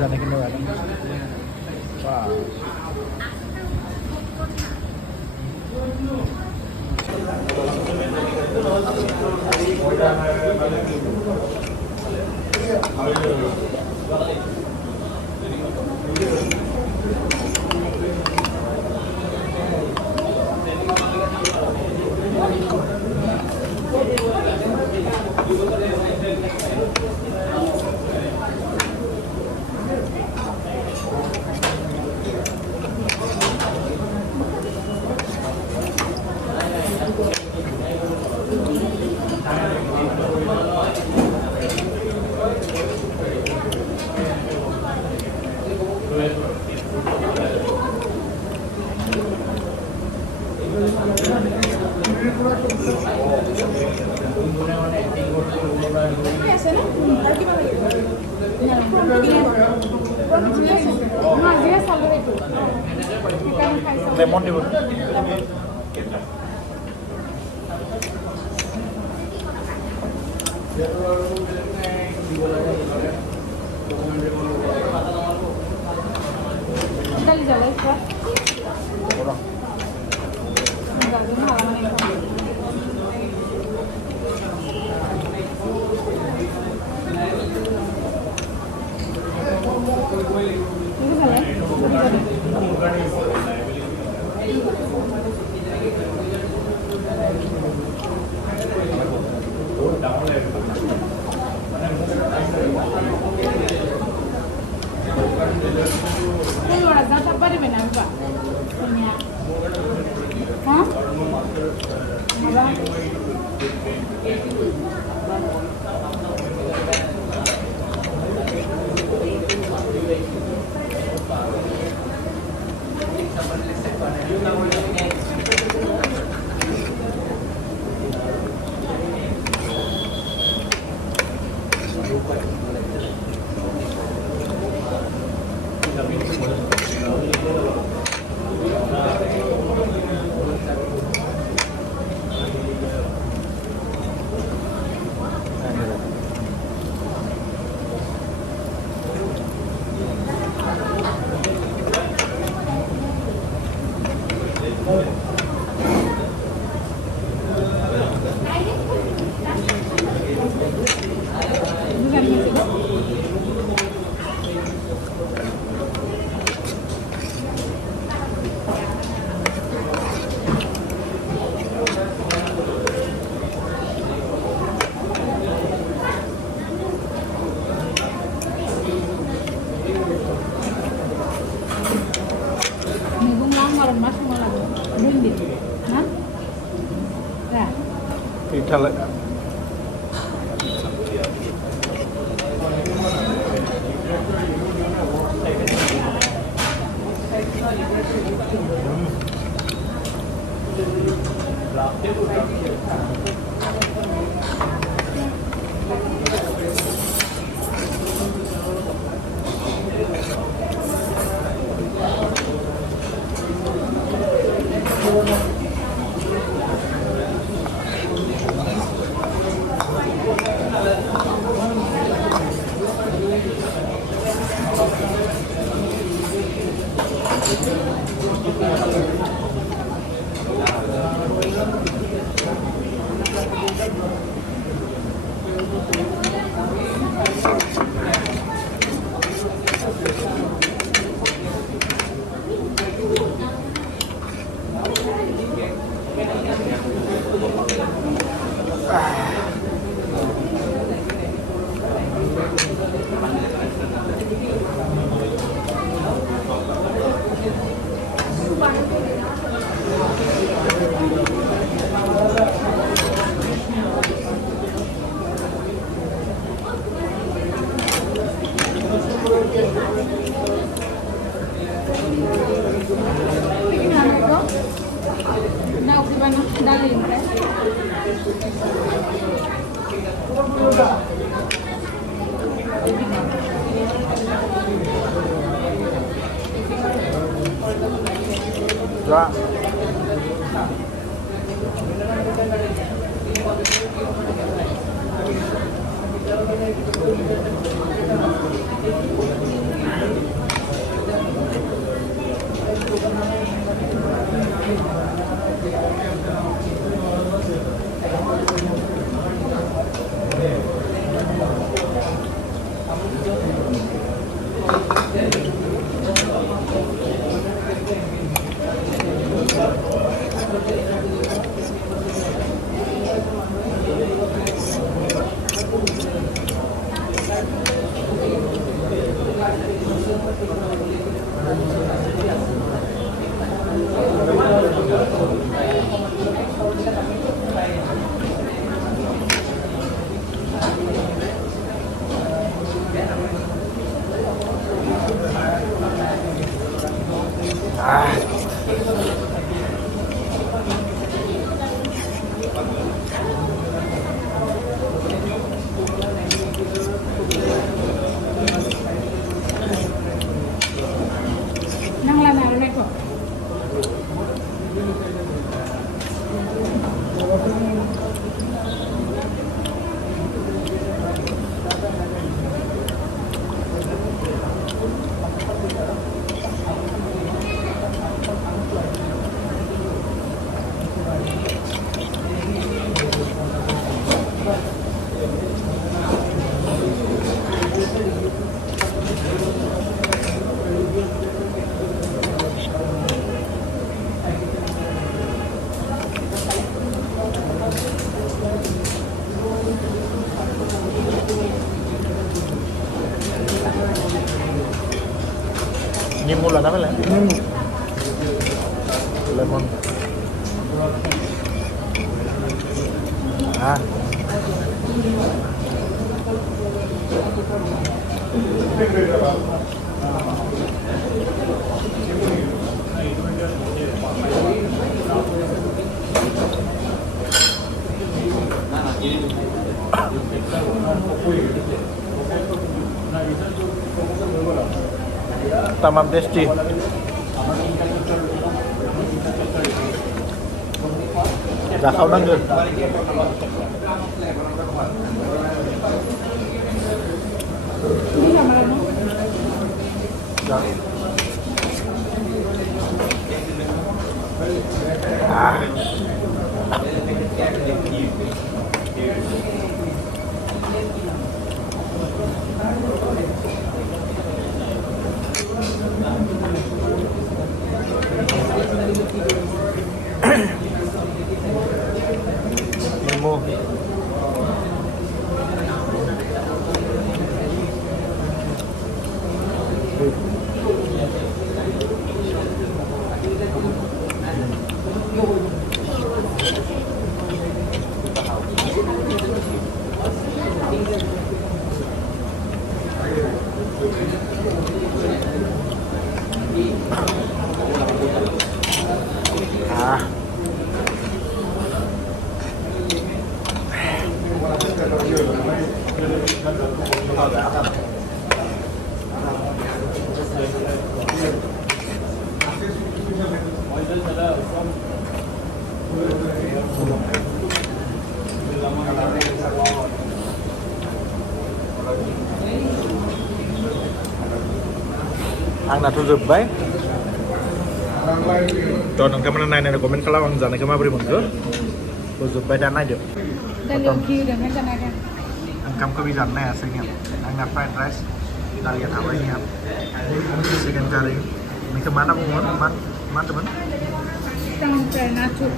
Sana kinuha lang. Wow. Lemon dulu. Kali jalan ya. Kurang. Enggak, ini halaman yang sama. Ini jalan. Ini orang zat apa di mana Pak? Punya. Hah? Apa? Tidak. Bikin apa bro? Nah, gimana? Dalin kan? Dạ. Nang lama nih kok. Ini mula apa lah? Lemon. Ah. Tamam tasty. Dạ không nâng được. Ini sama lama. Dạ. À. Memo. Ah. Ang natuzubay. Cho nang kaman này này komen kalau ang jana kema beri mangko. Tuzubay dan aja. Dan yung kiu dengan tenaga. Ang kam ko bijan na singin. Ang na fried rice. Kita lihat apa ini ya. Chicken curry. Ini kemana teman? Teman? Sampai nacho.